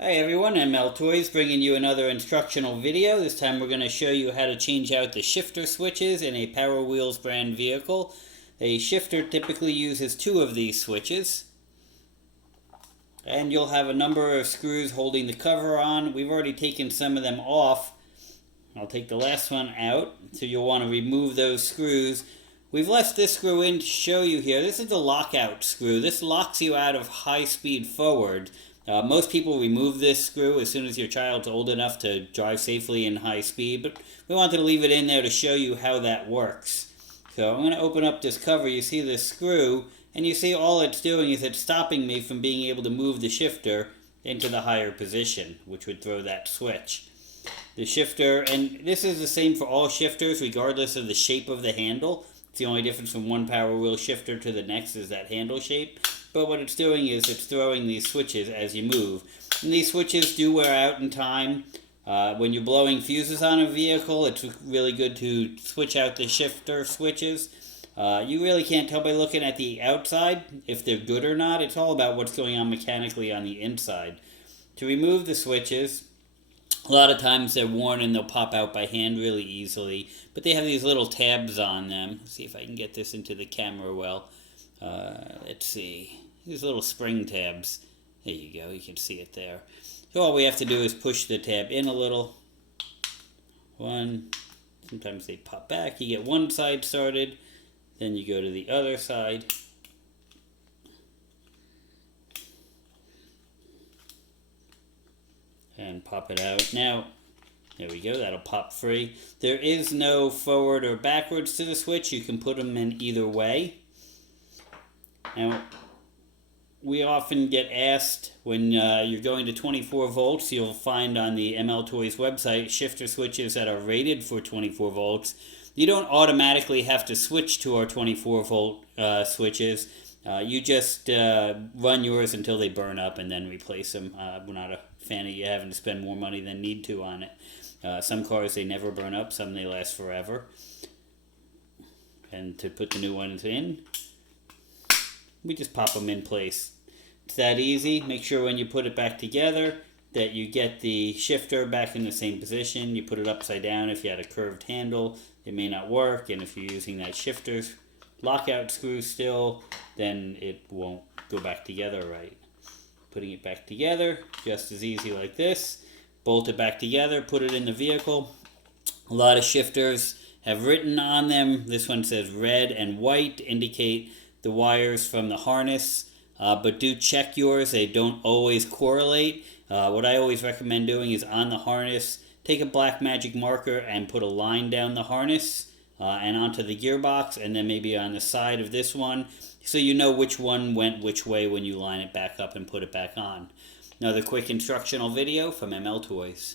Hi everyone, MLToys bringing you another instructional video. This time we're going to show you how to change out the shifter switches in a Power Wheels brand vehicle. A shifter typically uses two of these switches. And you'll have a number of screws holding the cover on. We've already taken some of them off. I'll take the last one out, so you'll want to remove those screws. We've left this screw in to show you here. This is the lockout screw. This locks you out of high speed forward. Most people remove this screw as soon as your child's old enough to drive safely in high speed, but we wanted to leave it in there to show you how that works. So I'm going to open up this cover. You see this screw, and you see all it's doing is it's stopping me from being able to move the shifter into the higher position, which would throw that switch. The shifter, and this is the same for all shifters regardless of the shape of the handle. It's the only difference from one Power Wheel shifter to the next is that handle shape. But what it's doing is it's throwing these switches as you move. And these switches do wear out in time. When you're blowing fuses on a vehicle, it's really good to switch out the shifter switches. You really can't tell by looking at the outside if they're good or not. It's all about what's going on mechanically on the inside. To remove the switches, a lot of times they're worn and they'll pop out by hand really easily. But they have these little tabs on them. Let's see if I can get this into the camera well. Let's see. These little spring tabs. There you go. You can see it there. So all we have to do is push the tab in a little. One. Sometimes they pop back. You get one side started. Then you go to the other side. And pop it out. Now, there we go. That'll pop free. There is no forward or backwards to the switch. You can put them in either way. Now, we often get asked when you're going to 24 volts, you'll find on the MLToys website shifter switches that are rated for 24 volts. You don't automatically have to switch to our 24 volt switches. You just run yours until they burn up and then replace them. We're not a fan of you having to spend more money than need to on it. Some cars, they never burn up. Some, they last forever. And to put the new ones in, we just pop them in place. It's that easy. Make sure when you put it back together that you get the shifter back in the same position. You put it upside down. If you had a curved handle, it may not work. And if you're using that shifter's lockout screw still, then it won't go back together right. Putting it back together, just as easy like this. Bolt it back together, put it in the vehicle. A lot of shifters have written on them. This one says red and white to indicate the wires from the harness, but do check yours. They don't always correlate. What I always recommend doing is on the harness, take a black magic marker and put a line down the harness and onto the gearbox, and then maybe on the side of this one, so you know which one went which way when you line it back up and put it back on. Another quick instructional video from MLToys.